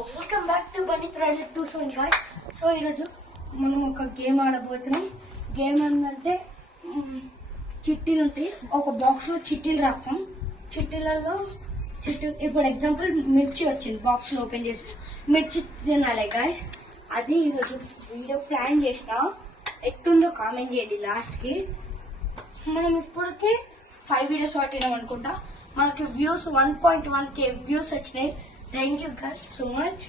Welcome back to Bunny thread 27 guys. So ఈరోజు మనం ఒక గేమ్ ఆడబోతున్నాం. గేమ్ ఏంటంటే చిట్టీలు ఉంటాయి. ఒక బాక్స్ లో చిట్టీలు రాస్తాం. చిట్టీలలో ఇప్పుడు ఎగ్జాంపుల్ మిర్చి వచ్చింది, బాక్స్ లో ఓపెన్ చేసి మిర్చి తినాలి గాయ్స్. అది ఈరోజు వీడియో ప్లాన్ చేసిన. ఎట్టుందో కామెంట్ చేయండి లాస్ట్ కి. మనం ఇప్పటికే 5 వీడియోస్ పట్టినాం అనుకుంటా. మనకి వ్యూస్ 1.1k వ్యూస్ వచ్చినాయి. Thank you guys so much.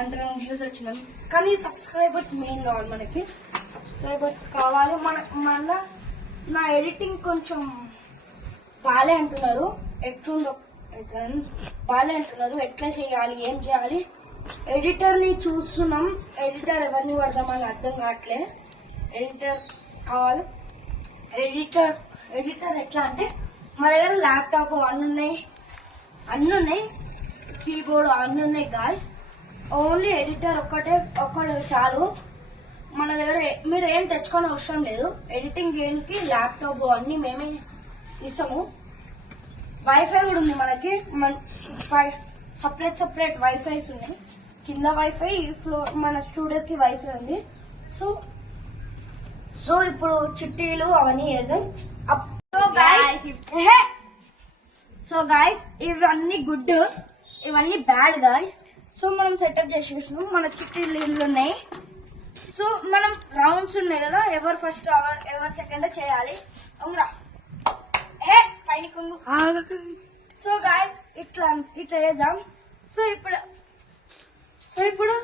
అంతగా వ్యూస్ వచ్చినాయి, కానీ సబ్స్క్రైబర్స్ మెయిన్ కావాలి. మనకి సబ్స్క్రైబర్స్ కావాలి. మళ్ళా నా ఎడిటింగ్ కొంచెం బాలే అంటున్నారు. బాలే అంటున్నారు. ఎట్లా చేయాలి, ఏం చేయాలి? ఎడిటర్ ని చూస్తున్నాం. ఎడిటర్ ఎవరిని పడదామని అర్థం కావట్లే. ఎడిటర్ కావాలి. ఎడిటర్ ఎట్లా అంటే మా దగ్గర ల్యాప్టాప్ అన్ని ఉన్నాయి, కీబోర్డ్ అన్ని ఉన్నాయి గాయ్స్. ఓన్లీ ఎడిటర్ ఒక్కటే చాలు. మన దగ్గర మీరు ఏం తెచ్చుకొని అవసరం లేదు. ఎడిటింగ్ చేయడానికి ల్యాప్టాప్ అన్ని మేమే ఇస్తాము. వైఫై కూడా ఉంది మనకి. సపరేట్ వైఫైస్ ఉన్నాయి. కింద వైఫై, ఫ్లోర్ మన స్టూడియోకి వైఫై ఉంది. సో ఇప్పుడు చిట్టీలు అవన్నీ వేసాం. సో గాయస్ ఇవన్నీ గుడ్, ఇవన్నీ బ్యాడ్ గాయస్. సో మనం సెటప్ చేసేసినాం. మన చిట్టీలు ఇల్లు ఉన్నాయి. సో మనం రౌండ్స్ ఉన్నాయి కదా, ఎవరు ఫస్ట్ ఎవరు సెకండ్ చేయాలి. పైన సో గాయస్ ఇట్లా వేద్దాం. సో ఇప్పుడు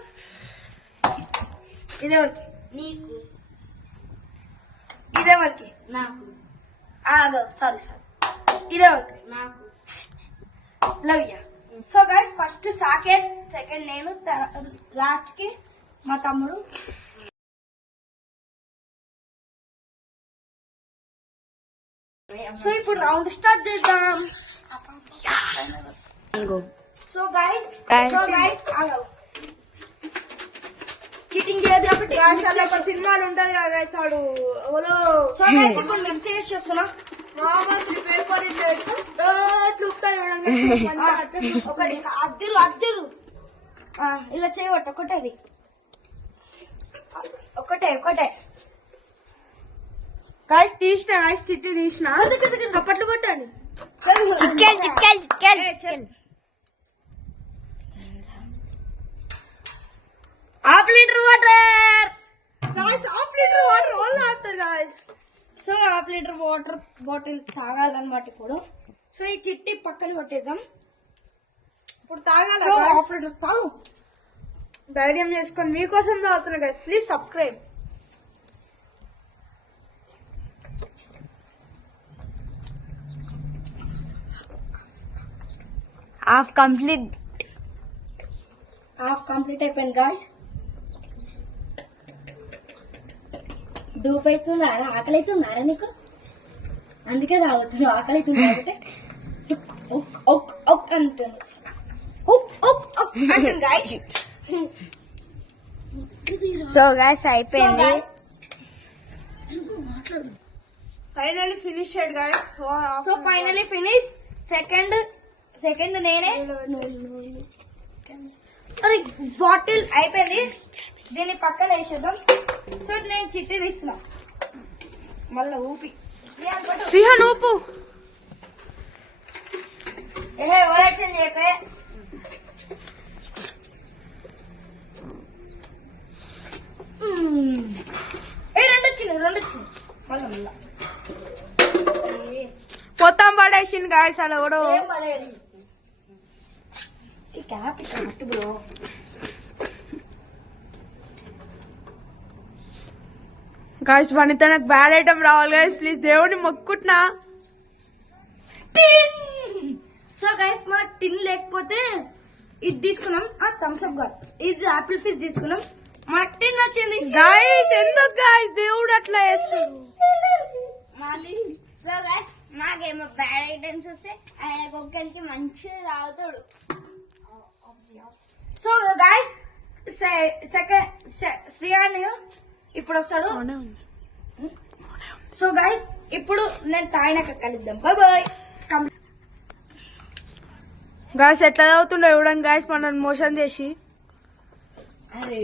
ఇదేవరికి నీకు, ఇదేవరికి నాకు, సారీ ఇదేవరికి నాకు, Lavya. So guys first Saketh, second నేను, లాస్ట్ కి మా తమ్ముడు. సో ఇప్పుడు రౌండ్ స్టార్ట్ చేద్దాం. సో గైస్ చీటింగ్ చేయదు కాబట్టి సినిమాలు ఉంటది కదా గైస్ వాడు. సో గైస్ ఇప్పుడు మిక్స్ చేస్తున్నా. అద్దరు ఇలా చేయబట్టు ఒకటే గైస్ తీసిన గైస్ చిట్టి తీసిన సపట్లు కొట్టండి. Half litre water guys half litre water all తాగుతారు guys. So half litre water bottle తాగాలన్నమాట ఇప్పుడు. సో ఈ చిట్టి పక్కన కొట్టేద్దాం. ఇప్పుడు తాగాలి. సో హాఫ్ లీటర్ తాగు. ధైర్యం చేసుకొని మీకోసం తాగుతున్నా guys. Please subscribe. Half complete అయిపోయింది గాయస్. దూపు అవుతుందారా, ఆకలి అవుతుందారా నీకు? అందుకే తాగుతున్నావు. ఆకలి అవుతుంది కాబట్టి అంటుంది. సో గైస్ అయిపోయింది. Finally finished guys. So finally finish. Second నేనే. అరే బాటిల్ అయిపోయింది. దీన్ని పక్కన వేసేద్దాం. సో నేను చిట్టి తీస్తున్నా. మళ్ళా ఊపి శ్రీహాన్ ఊపు. ఎవరు యాక్షన్ చేయకే. రెండు వచ్చింది మళ్ళా మొత్తం పడేసింది గాయస్. అలా కూడా ఏం పడేది. ఈ క్యాప్ ఇక్కడ బ్రో. గాయస్ వనిత నాకు బ్యాడ్ ఐటమ్ రావాలి గాయస్. ప్లీజ్ దేవుడిని మొక్కుకుంటున్నా. సో గైస్ మనకు టిన్ లేకపోతే ఇది తీసుకున్నాం. థమ్స్ అప్ గారు ఇది ఆపిల్ ఫిష్ తీసుకున్నాం. మనకు టిన్ వచ్చింది గాయస్. ఎందుకు గాయస్ దేవుడు అట్లా చేస్తాడు? సో గైస్ మాకేమో బ్యాడ్ ఐటమ్స్ వస్తే ఆయన ఒక్కరికి మంచిగా తాగుతాడు. సో గైస్ సెకండ్ శ్రీయాన్ ఇప్పుడు వస్తాడు. సో గైస్ ఇప్పుడు నేను తాగినాక కలుద్దాం. Bye bye. గాయస్ ఎట్లా చదువుతుండే ఇవ్వడం గాయస్ మనల్ని మోషన్ చేసి అరే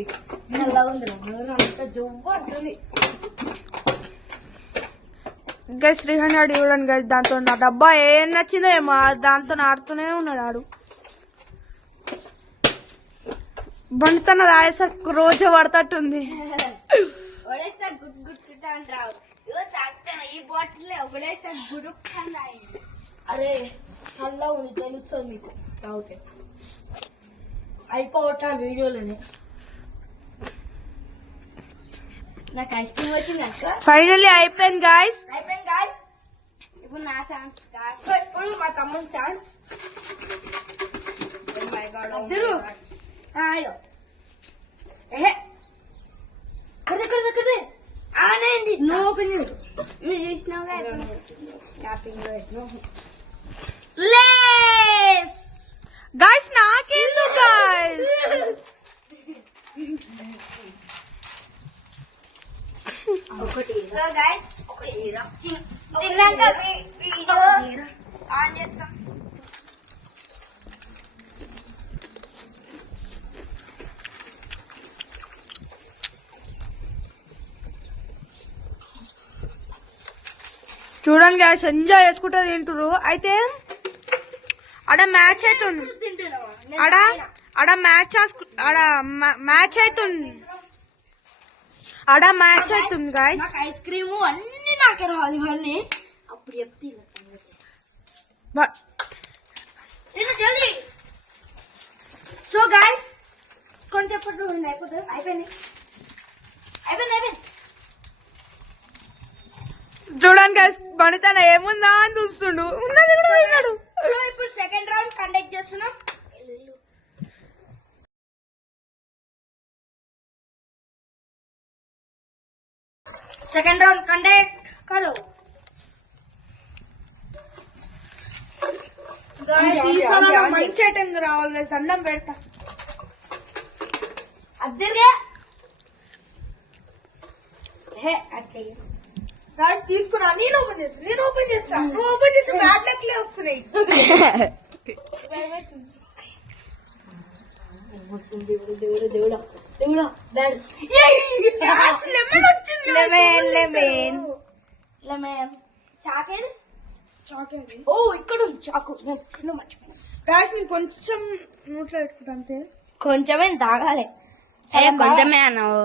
చల్లగా ఉంది అంత జవ్వు అంటుంది. గైస్ 300 చూడండి గైస్. దాంతో నా డబ్బా ఏం నచ్చిందో ఏమో దాంతో ఆడుతూనే ఉన్నాడు ఆడు. బండితన రాయేసరికి రోజు పడతట్టుంది. ఒకడేసారి గుడ్ గుడ్ గుడ్ అని రావు. ఇగో చాక్తాను ఈ బాటిల్ ఒకడేసారి గుడుక్ అని రాయింది. అరే చల్లగా ఉంది తెలుస్తుంది మీకు తాగితే. అయిపోవటాలు వీడియోలోనే. నాకు ఐస్ క్రీమ్ వచ్చింది అక్క. ఫైనల్లీ అయిపోయింది గాయస్. అయిపోయింది గాయ్స్. ఇప్పుడు నా ఛాన్స్ కాదు. సో ఇప్పుడు మా తమ్ముని ఛాన్స్. ఇద్దరు అయ్యో కదే కదే కదే నువ్వు ఓపెన్ చేయి. మీరు చూసినావుగా లేస్ గాయస్ నాకెందుకు గాయస్? సో గైస్ తిన్నాక వీడియో ఆన్ చేస్తాం. చూడండి గాయస్ ఎంజాయ్ చేసుకుంటా తింటారు. అయితే ఆడ మ్యాచ్ అవుతుంది. ఆడ ఆడ మ్యాచ్ ఆడ మ్యాచ్ అవుతుంది. ఆడ మ్యాచ్ అవుతుంది గాయస్. నాకు ఐస్ క్రీము అన్ని నాకే రావాలి ఇవన్నీ. అప్పుడు చెప్తే ఇలా సంగతి. తిను జల్దీ. సో గాయస్ కొంచెం అయిపోతుంది. అయిపోయింది అయిపోయింది అయిపోయింది. చూడండి గాయస్ బణితన ఏముందా అని చూస్తుండు. ఉన్నది కూడా పోయినాడు. సో ఇప్పుడు సెకండ్ రౌండ్ కండక్ట్ చేస్తున్నాం. సెకండ్ రౌండ్ కండక్ట్ కरो. మంచి ఐటమ్ రావాలి guys. దండం పెడతా. అద్దరిగా హే అట్లే గాయస్ తీసుకున్నా. నేను ఓపెన్ చేస్తా. నువ్వు ఓపెన్ చేస్తే బ్యాడ్ లక్లే వస్తున్నాయి. దేవుడా దేవుడా దేవుడా బ్యాడ్ లెమన్ వచ్చింది. లెమన్ చాకేది చాకేది. ఓ ఇక్కడ ఉంది చాకు. నేను ఇక్కడ మర్చిపోయాను. గాయస్ నేను కొంచెం నోట్లో పెట్టుకుంటా అంతే. కొంచెమే తాగాలి. కొంచెమే అన్నావు.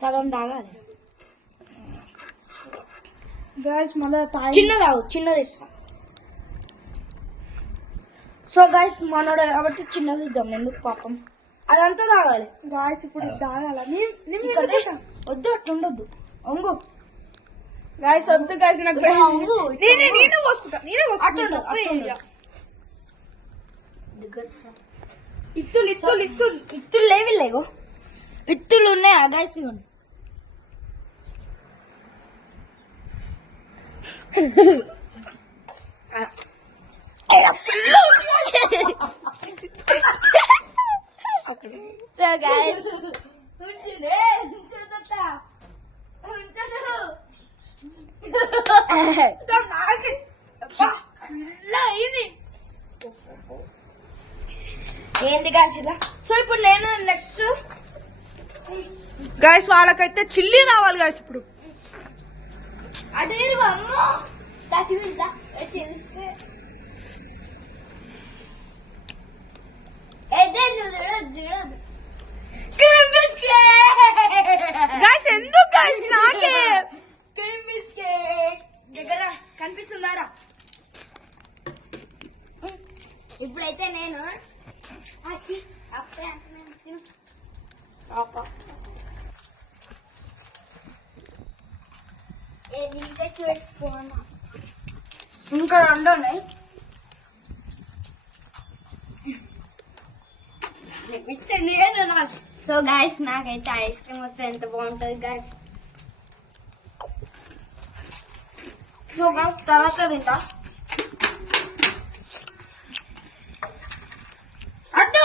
సగం తాగాలి. గాయస్ మళ్ళీ చిన్న తాగు. చిన్నది ఇస్తాం. సో గాయస్ మనోడే కాబట్టి చిన్నది ఇద్దాం. ఎందుకు పాపం అదంతా తాగాలి. గాయస్ ఇప్పుడు తాగాల. ఇక్కడే వద్దు అట్లా ఉండొద్దు. ఒంగు గాయస్ వద్దు గాయస్ నాకు ఒంగు నేనే పోసుకుంటా. అట్లా ఉండదు అట్లా ఉండదు. ఇత్తులు ఇత్తులు లేవి లేగో. ఇత్తులు ఉన్నాయా గాయస్? ఇవ్వండి. సో గైస్ ఏంది గాయస్ ఇలా? సో ఇప్పుడు నేను నెక్స్ట్ గాయస్ వాళ్ళకైతే చిల్లీ రావాలి గాయస్ ఇప్పుడు. అటు తిరుగు అమ్మో. చూస్తా చూస్తే ఏదే నువ్వు చూడదు. క్రీమ్ బిస్కెట్ గాయస్ ఎందుకు గాయస్ నాకే క్రీమ్ బిస్కెట్ దగ్గర కనిపిస్తుందారా? ఇప్పుడైతే నేను అప్పుడే అంటున్నాను తిను. ఏది చూడకపోనా ఇంకా రెండు ఉన్నాయి. సో గైస్ నాకైతే ఐస్ క్రీమ్ వస్తే ఎంత బాగుంటది గైస్. సో గాయస్ తర్వాత తింటా. అడ్డు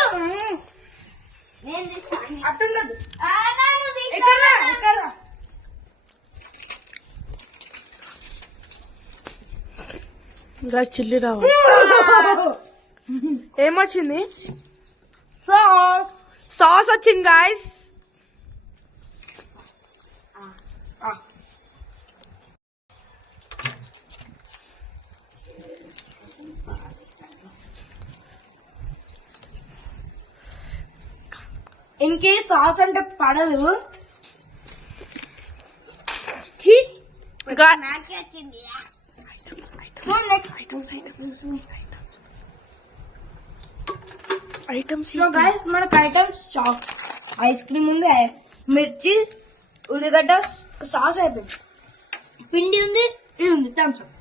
నేను తీస్తాను. అట్టుండదు. నువ్వు ఇక్కడ ఇక్కడ గాయస్ చిల్లీ రావాలి. ఏమొచ్చింది? సాస్ సాస్ వచ్చింది గాయస్. ఇన్ కేస్ సాస్ అంటే పడదు. నాకే వచ్చింది. సో గైస్ మనకు ఐటమ్స్ ఐస్ క్రీమ్ ఉంది, మిర్చి, ఉల్లిగడ్డ, సాస్ అయిపోయింది, పిండి ఉంది, ఇది ఉంది థమ్స్ అప్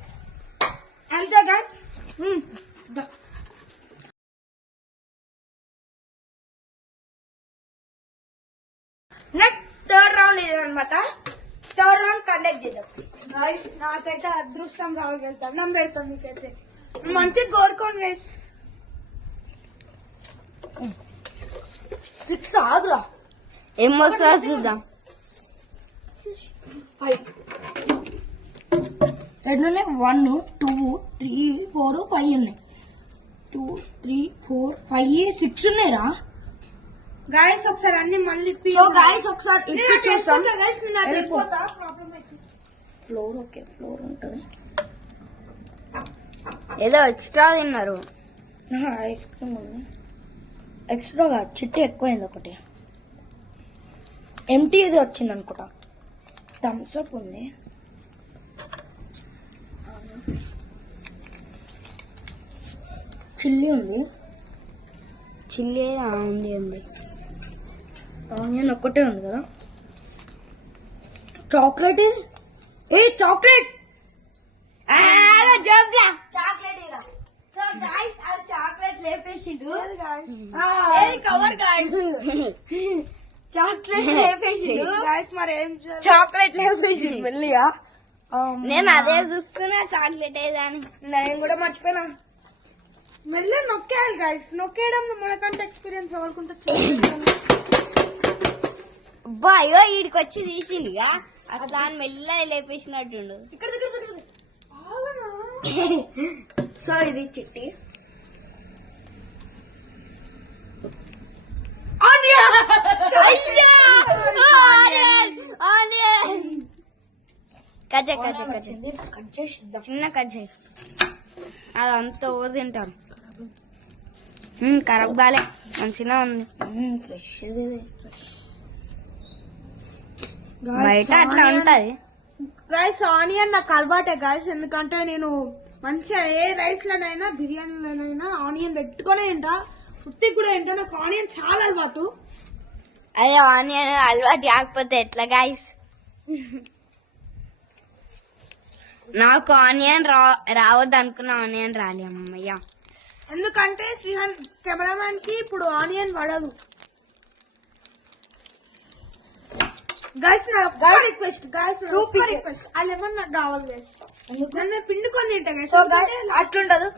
అంతే గైస్. నెక్స్ట్ థర్డ్ రౌండ్ ఇదనమాట. థర్డ్ రౌండ్ కండక్ట్ చేద్దాం. గైస్ నాకైతే అదృష్టం రాగలుగుతాను, దండం పెడతాను మీకైతే, మంచిగా కోరుకోండి గైస్. 6 ఆగురా, ఏమొస్తా చూద్దాం. 5 ఎట్లున్నాయి? 1 2 3 4 5 ఉన్నాయి. 2 3 4 5 6 ఉన్నాయిరా. గైస్ ఒకసారి అన్ని మళ్ళీ సో గైస్ ఒకసారి ఇప్పుడు చూస్తాం. గైస్ వెళ్ళిపోతా. ప్రాబ్లం అయితే ఫ్లోర్ ఓకే, ఫ్లోర్ ఉంటుంది. ఏదో ఎక్స్ట్రా తిన్నారు. ఐస్ క్రీమ్ ఉంది ఎక్స్ట్రాగా, చిట్టి ఎక్కువైంది ఒకటి, ఎంటీ ఇది వచ్చింది అనుకుంటా. థమ్స్ అప్ ఉంది, చిల్లీ ఉంది, చిల్లీ ఉంది ఉంది. ఆనియన్ ఒక్కటే ఉంది కదా. చాక్లెట్ ఇది, ఏ చాక్లెట్ చాక్లెట్ సో గైస్ అది చాక్లెట్ లేపేసిండు. కవర్ గైస్, చాక్లెట్ లేపేసిండు. గైస్ మరి ఏం చేయాలి? చాక్లెట్ లేపేసిండు మెల్లిగా. నేను అదే చూస్తున్నా చాక్లెట్ ఏదని. నేను కూడా మర్చిపోయినా. మెల్ల నొక్కేయాలి గైస్, నొక్కేయడం మనకంటే ఎక్స్పీరియన్స్ అవ్వకుంటే అబ్బా అయ్యో ఈడికి వచ్చి తీసిండిగా అట్లా అని మెల్లగా లేపేసినట్టుండు. ఇక్కడ సో ఇది చిట్టి. కజ్జ కజ్జ కజ్జ కట్ చేసిద్దాం. చిన్న కజ్జ అదంతా ఓ తింటారు. ఖరాబ్ కాలే, మంచిగా ఉంది. ఫ్రెష్ బయట అట్లా ఉంటది. గైస్ ఆనియన్ నాకు అలవాటే గైస్, ఎందుకంటే నేను మంచిగా ఏ రైస్ లోనైనా బిర్యానీలోనైనా ఆనియన్ పెట్టుకునే తింటా, ఉత్తి కూడా తింటా. నాకు ఆనియన్ చాలా అలవాటు. అదే ఆనియన్ అలవాటు కాకపోతే ఎట్లా గైస్? నాకు ఆనియన్ రావద్దు అనుకున్న ఆనియన్ రాలే అమ్మయ్య. ఎందుకంటే శ్రీహాన్ కెమెరామ్యాన్ కి ఇప్పుడు ఆనియన్ పడదు. గైస్ నా ఒక్క రిక్వెస్ట్ గైస్, రిక్వెస్ట్ ఆ లెమన్ నాకు కావాలి గైస్. నన్ను పిండుకొని తింటా గైస్. సో అట్లుండదు.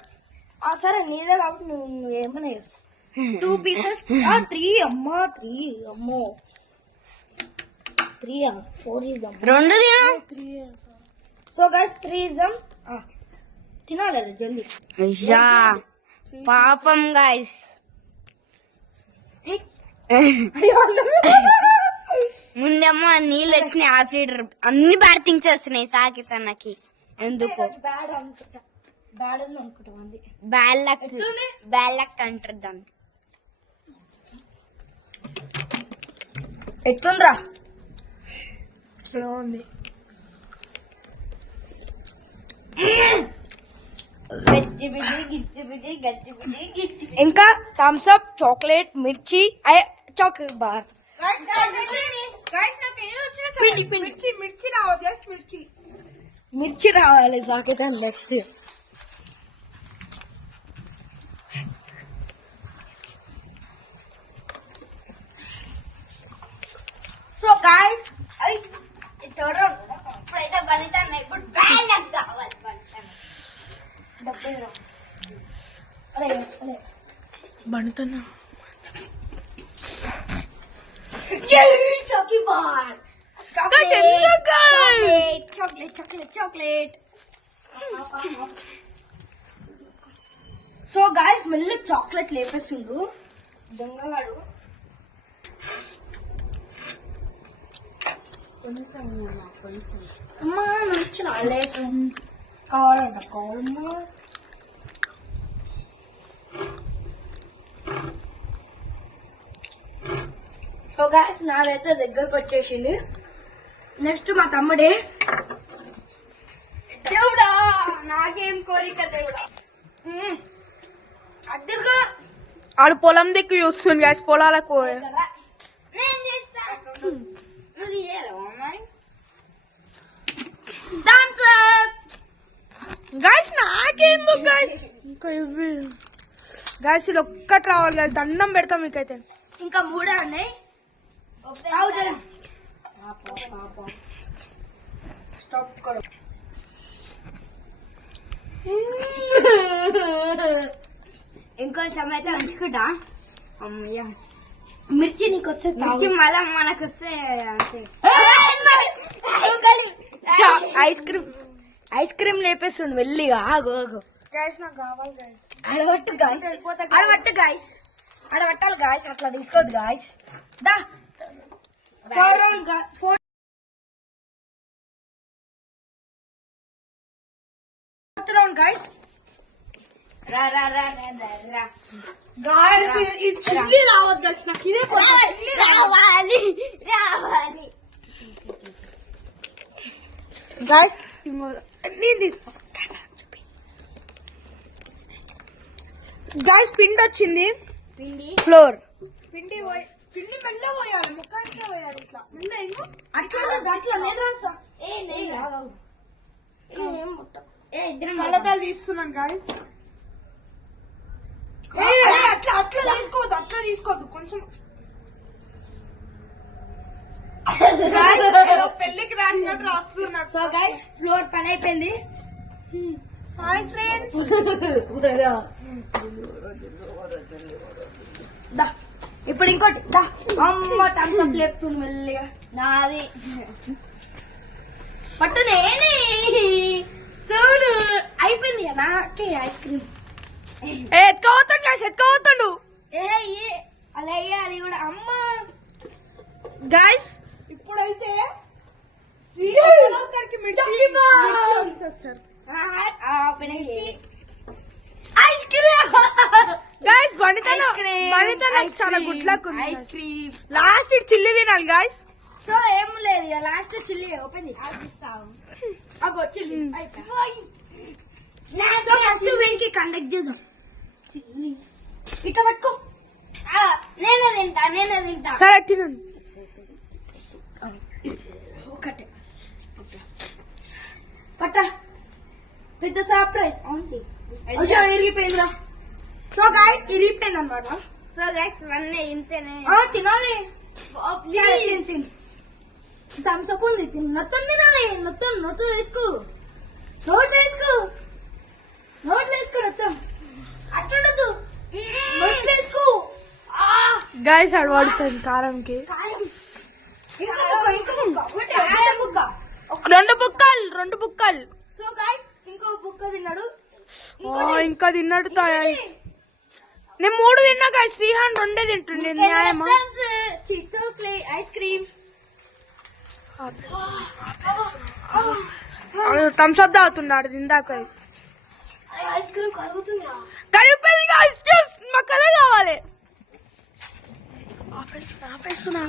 సరే నీదే కాబట్టి నువ్వు ఏమన్నా చేసుకో. 2 pieces 3 అమ్మా 3 అమ్మో 3 4 ఇద్దాం. 2 తిను. 3 సో గైస్ 3 ఇద్దాం. తినాలి జల్దీ. అయ్యా పాపం గైస్. ముందేమో నీళ్ళు వచ్చినాయి, హాఫ్ లీటర్ అన్ని బ్యాడ్ థింగ్స్ వస్తున్నాయి సాకితన్నకి. ఎందుకు? బ్యాడ్ అనుకుంటా, బ్యాడ్ ఉంది అనుకుంటా. మంది బ్యాడ్ లక్, బ్యాడ్ లక్ అంటారు దాన్ని. ఎట్లుందిరా? స్లో ఉంది. ఇంకా థమ్స్ అప్, చాక్లెట్, మిర్చి, చాక్లెట్ బార్, మిర్చి రావద్దు జస్ట్ మిర్చి. మిర్చి రావాలి సాకేత. Next so guys third round కదా, ఇప్పుడైతే బనితాను. ఇప్పుడు బ్యాడ్ లక్ కావాలి బనితాను. బండుతున్నా చాకీ bar, chocolate chocolate chocolate. So guys మెల్ల చాక్లెట్ లేపేస్తుండు దొంగవాడు. అమ్మా నచ్చిన లేసు కావాలంట కావాలమ్మా. సో గాయస్ నాదైతే దగ్గరకు వచ్చేసింది. నెక్స్ట్ మా తమ్ముడే. దేవుడా నాకేం కోరిక దేవుడా. అద్దరుగా ఆడు పొలం దిక్కు చూస్తుంది గైస్, పొలాలకు. నేను చేస్తా. నువ్వు తీయాలవా మరి? థమ్స్ అప్ గైస్ నాకేం గైస్, ఇంకా ఇవి గైస్ ఇది ఒక్కటి రావాలి గైస్, దండం పెడతాం మీకైతే. ఇంకా 3 ఉన్నాయి. స్టాప్ కరో. ఇంకొంచెం అయితే ఉంచుకుంటా. అమ్మయ్య మిర్చి నీకు వస్తే మిర్చి మళ్ళా మనకు వస్తే అంతే. ఐస్ క్రీమ్ లేపేస్తుండు వెళ్ళిగా. ఆగు ఆగు గైస్ నాకు కావాలి గైస్. అడవట్టు గాయస్, అడవట్టు గాయస్, అడవట్టాలి గాయస్, అట్లా తీసుకోవద్దు గాయస్. దా 4 రౌండ్ గాయస్. రా రా రా రా రా గైస్ ఈ చిల్లి రావద్దు గైస్, నాకు ఇదే రావాలి రావాలి. గైస్ నేను తీస్తా. గైస్ పిండి వచ్చింది. పిండి ఫ్లోర్ పిండి పిండి మెల్ల పోయాలి, ముఖానికి పోయాలి ఇట్లా మెల్ల. ఇంకో అట్లా అట్లా నేను రాసా. ఇద్దరం కలతలు తీస్తున్నాను గైస్. అట్లా అట్లా తీసుకోవద్దు, అట్లా తీసుకోవద్దు కొంచెం. పెళ్లికి రాసినట్టు రాస్తున్నాడు. సో గైస్ ఫ్లోర్ పని అయిపోయింది. Hi friends. దా ఇప్పుడు ఇంకోటి దా. అమ్మ థమ్స్ అప్ లేపుతుంది మెల్లిగా. నాది పట్టు నేనే సోను అయిపోయింది నాకే ఐస్ క్రీమ్. ఎత్తుకోవద్దు గైస్, ఎత్తుకోవద్దు అలా అయ్యాలి కూడా. అమ్మ గైస్ ఇప్పుడైతే శ్రీలంకకి మిర్చి వస్తారు ఐస్ క్రీమ్. గైస్. వనిత నాకు చాలా గుడ్ లక్ ఉంది. Ice cream. లాస్ట్ చిల్లి తినాలి గైస్. సో ఏం లేదు ఇక లాస్ట్ చిల్లి ఓపెన్ అగో చిల్లి. సో ఫస్ట్ వీనికి కండక్ట్ చేద్దాం. చిల్లి ఇట్లా పట్టుకో. నేనే తింటా సరే తినండి. ఒకటే పట్ట పెద్ద సర్ప్రైజ్ ఓన్లీ. అయ్యో ఇరిగిపోయిందిరా. సో గైస్ ఇరిగిపోయింది అనమాట. సో గైస్ వన్నే ఇంతేనే. తినాలి. ప్లీజ్ థమ్స్ అప్ ఉంది. మొత్తం తినాలి. మొత్తం వేసుకో. నోట్లో వేసుకో మొత్తం. అట్లుండదు. నోట్లో వేసుకో. గైస్ ఆడు పడుతుంది కారంకి. కారం. ఇంకో బుక్క. 2 బుక్కలు. సో గైస్ ఇంకో బుక్క తిన్నాడు. ఇంకా తిన్నాడు తాయి. నేను 3 తిన్నా గైస్, శ్రీహాన్ 2 తింటుండే. న్యాయమా? Ice cream. థమ్స్ అప్ తాగుతున్నాడు ఇందాక. ఐస్ క్రీమ్ కలుగుతుందిరా. కలిపేది గైస్, మాకు అదే కావాలి. ఆపేస్తున్నా.